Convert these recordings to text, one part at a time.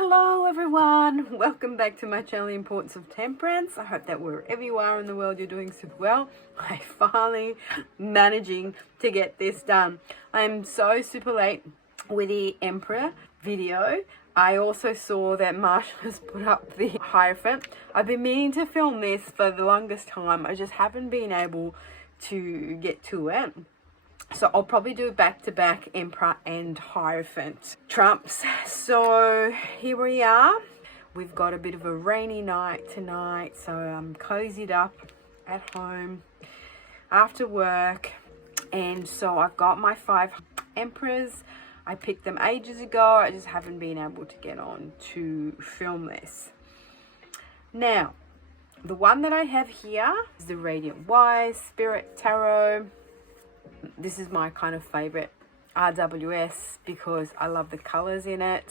Hello everyone, welcome back to my channel, The Importance of Temperance. I hope that wherever you are in the world, you're doing super well. I'm finally managing to get this done. I'm so super late with the Emperor video. I also saw that Masha has put up the Hierophant. I've been meaning to film this for the longest time. I just haven't been able to get to it. So I'll probably do back-to-back Emperor and Hierophant trumps. So here we are. We've got a bit of a rainy night tonight, so I'm cozied up at home after work. And so I've got my 5 Emperors. I picked them ages ago. I just haven't been able to get on to film this. Now, the one that I have here is the Radiant Wise Spirit Tarot. This is my kind of favorite RWS because I love the colors in it.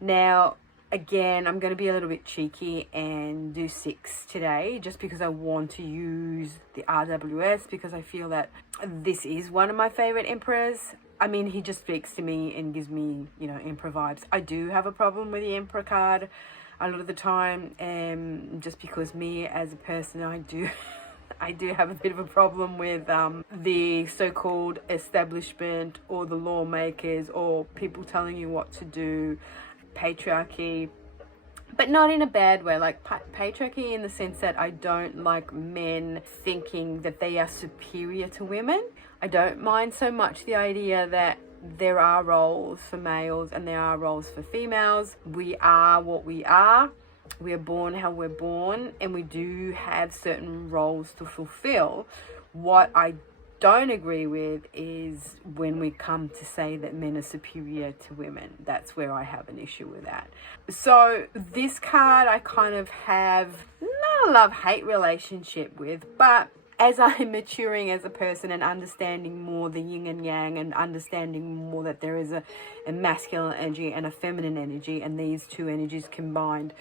Now, again, I'm going to be a little bit cheeky and do 6 today just because I want to use the RWS because I feel that this is one of my favorite Emperors. I mean, he just speaks to me and gives me, you know, Emperor vibes. I do have a problem with the Emperor card a lot of the time, just because me as a person, I do have a bit of a problem with the so-called establishment or the lawmakers or people telling you what to do, patriarchy, but not in a bad way, like patriarchy in the sense that I don't like men thinking that they are superior to women. I don't mind so much the idea that there are roles for males and there are roles for females. We are what we are. We are born how we're born, and we do have certain roles to fulfill. What I don't agree with is when we come to say that men are superior to women. That's where I have an issue with that. So this card I kind of have not a love-hate relationship with, but as I'm maturing as a person and understanding more the yin and yang and understanding more that there is a masculine energy and a feminine energy, and these two energies combined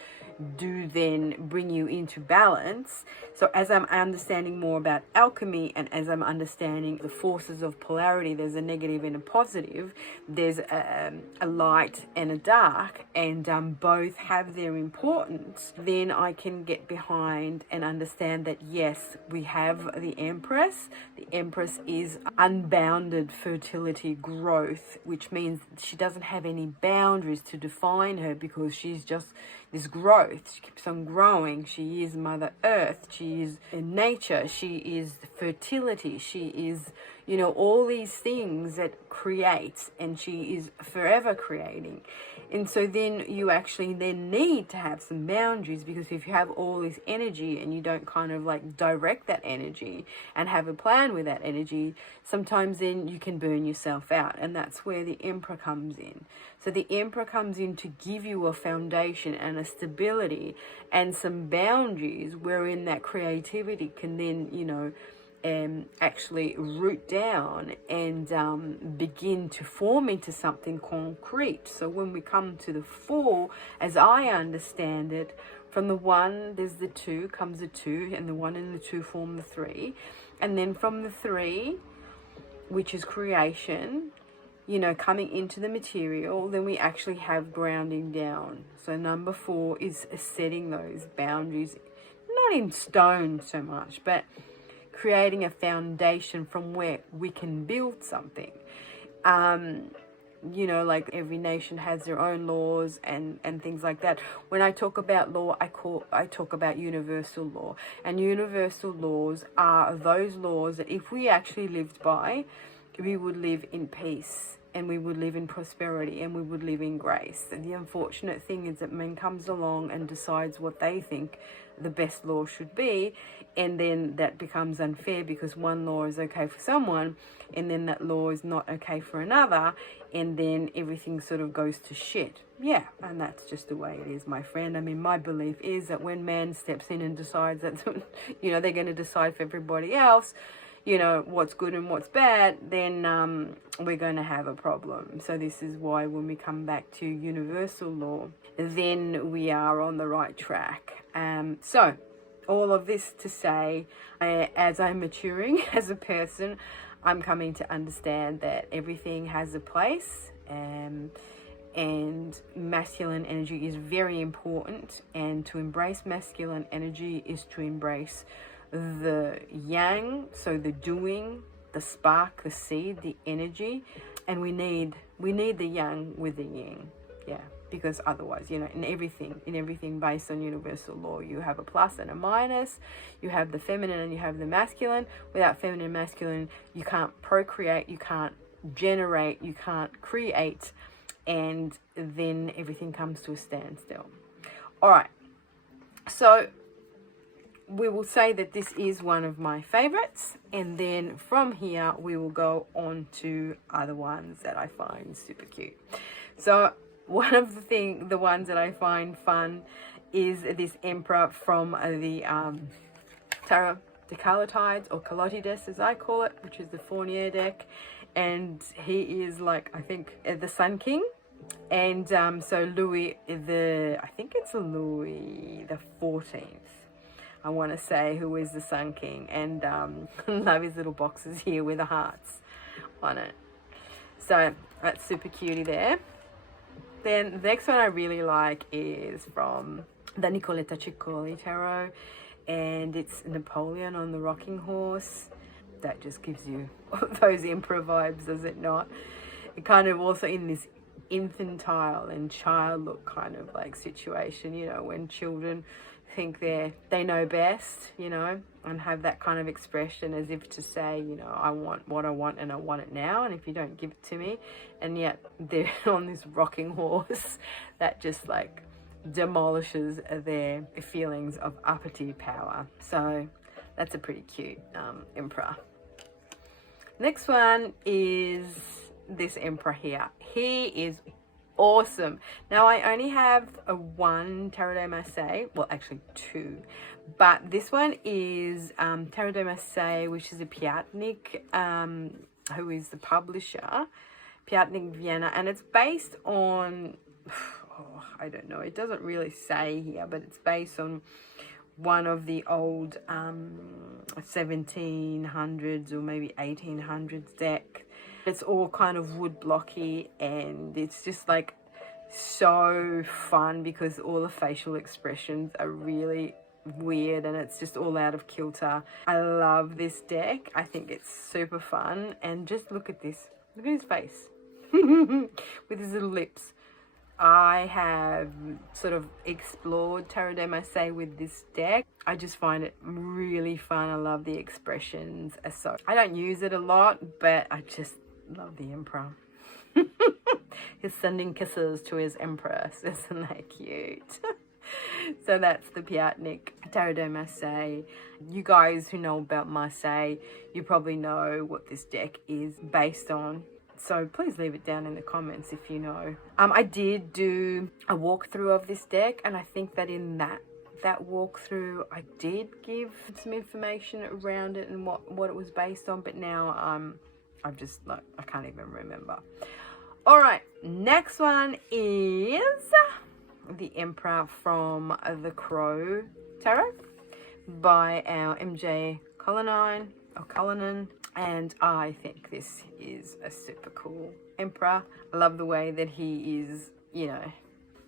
do then bring you into balance. So as I'm understanding more about alchemy and as I'm understanding the forces of polarity, there's a negative and a positive, there's a light and a dark, and both have their importance, then I can get behind and understand that yes, we have the Empress. The Empress is unbounded fertility growth, which means she doesn't have any boundaries to define her because she's just this growth. She keeps on growing. She is Mother Earth. She is in nature. She is fertility. She is, you know, all these things that creates, and she is forever creating. And so then you actually then need to have some boundaries, because if you have all this energy and you don't kind of like direct that energy and have a plan with that energy, sometimes then you can burn yourself out. And that's where the Emperor comes in. So the Emperor comes in to give you a foundation and a stability and some boundaries wherein that creativity can then, you know, actually root down and begin to form into something concrete. So when we come to the 4, as I understand it, from the 1 there's the 2, comes the 2, and the 1 and the 2 form the 3, and then from the 3, which is creation, you know, coming into the material, then we actually have grounding down. So number 4 is setting those boundaries, not in stone so much, but creating a foundation from where we can build something. You know, like every nation has their own laws and things like that. When I talk about law, I talk about universal law. And universal laws are those laws that if we actually lived by, we would live in peace, and we would live in prosperity, and we would live in grace. And the unfortunate thing is that man comes along and decides what they think the best law should be, and then that becomes unfair because one law is okay for someone and then that law is not okay for another, and then everything sort of goes to shit. Yeah, and that's just the way it is, my friend. I mean, my belief is that when man steps in and decides that, you know, they're going to decide for everybody else, you know, what's good and what's bad, then we're going to have a problem. So this is why when we come back to universal law, then we are on the right track. So all of this to say, as I'm maturing as a person, I'm coming to understand that everything has a place, and masculine energy is very important, and to embrace masculine energy is to embrace the yang, so the doing, the spark, the seed, the energy, and we need the yang with the yin. Yeah, because otherwise, you know, in everything based on universal law, you have a plus and a minus, you have the feminine and you have the masculine. Without feminine and masculine, you can't procreate, you can't generate, you can't create, and then everything comes to a standstill. All right, so we will say that this is one of my favorites, and then from here we will go on to other ones that I find super cute. So one of the ones that I find fun is this Emperor from the Tarot de Calotides, or Calotides as I call it, which is the Fournier deck, and he is like, I think, the Sun King. And so Louis I think it's Louis the 14th, I want to say, who is the Sun King, and love his little boxes here with the hearts on it. So that's super cutie there. Then the next one I really like is from the Nicoletta Ciccoli Tarot, and it's Napoleon on the rocking horse. That just gives you those Emperor vibes, does it not? It kind of also in this infantile and child look kind of like situation, you know, when children think they know best, you know, and have that kind of expression as if to say, you know, I want what I want and I want it now, and if you don't give it to me, and yet they're on this rocking horse that just like demolishes their feelings of uppity power. So that's a pretty cute Emperor. Next one is this Emperor here. He is awesome. Now I only have one Tarot de Marseille, well actually two, but this one is Tarot de Marseille, which is a Piatnik, who is the publisher, Piatnik Vienna, and it's based on, I don't know, it doesn't really say here, but it's based on one of the old 1700s or maybe 1800s deck. It's all kind of wood blocky, and it's just like so fun because all the facial expressions are really weird and it's just all out of kilter. I love this deck. I think it's super fun, and just look at this. Look at his face with his little lips. I have sort of explored Tarot de Marseille with this deck. I just find it really fun. I love the expressions. So I don't use it a lot, but I just love the Emperor. He's sending kisses to his Empress. Isn't that cute? So that's the Piatnik Tarot de Marseille. You guys who know about Marseille, you probably know what this deck is based on. So please leave it down in the comments if you know. I did do a walkthrough of this deck, and I think that in that walkthrough I did give some information around it and what it was based on, but now I've just like, I can't even remember. All right, next one is the Emperor from the Crow Tarot by our MJ Cullinan. And I think this is a super cool Emperor. I love the way that he is, you know,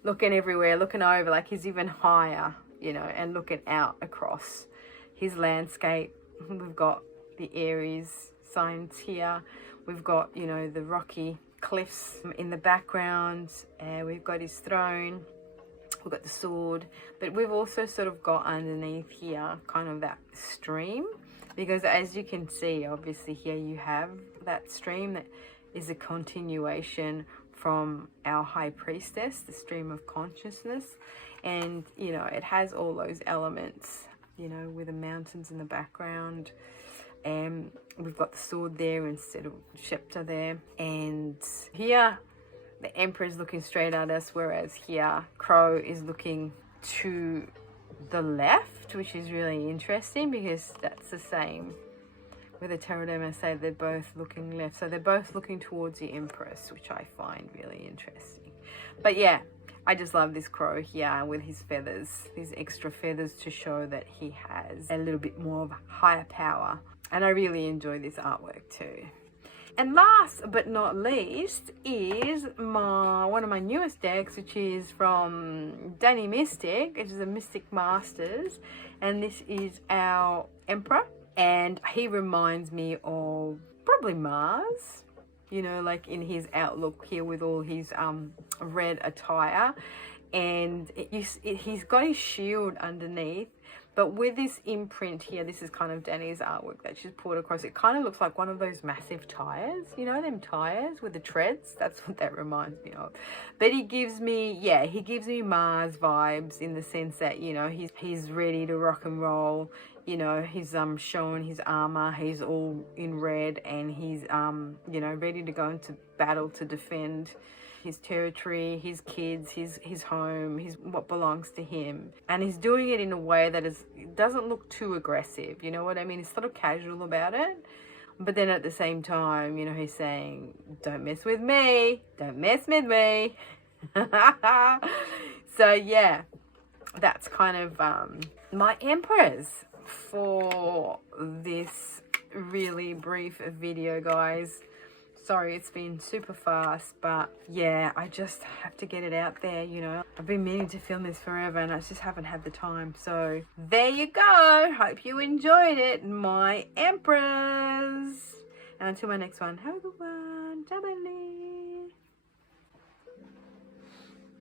looking everywhere, looking over, like he's even higher, you know, and looking out across his landscape. We've got the Aries signs here. We've got, you know, the rocky cliffs in the background. And we've got his throne. We've got the sword. But we've also sort of got underneath here kind of that stream. Because as you can see, obviously here you have that stream that is a continuation from our High Priestess, the stream of consciousness. And, you know, it has all those elements, you know, with the mountains in the background. And we've got the sword there instead of scepter there. And here, the Emperor is looking straight at us, whereas here, Crow is looking to the left, which is really interesting because that's the same with the Tarot de Marseille. They're both looking left, so they're both looking towards the Empress, which I find really interesting. But yeah, I just love this Crow here with his feathers, these extra feathers to show that he has a little bit more of higher power, and I really enjoy this artwork too. And last but not least is one of my newest decks, which is from Danny Mystic, which is a Mystic Masters, and this is our Emperor, and he reminds me of probably Mars, you know, like in his outlook here with all his red attire, and he's got his shield underneath. But with this imprint here, this is kind of Danny's artwork that she's poured across. It kind of looks like one of those massive tires, you know, them tires with the treads. That's what that reminds me of. But he gives me Mars vibes in the sense that, you know, he's ready to rock and roll. You know, he's showing his armor. He's all in red, and he's you know, ready to go into battle to defend his territory, his kids, his home, what belongs to him. And he's doing it in a way that doesn't look too aggressive, you know what I mean? He's sort of casual about it. But then at the same time, you know, he's saying, don't mess with me, don't mess with me. So yeah, that's kind of my emperors for this really brief video, guys. Sorry, it's been super fast, but yeah, I just have to get it out there, you know. I've been meaning to film this forever and I just haven't had the time. So there you go. Hope you enjoyed it, my emperors. And until my next one, have a good one. Ciao,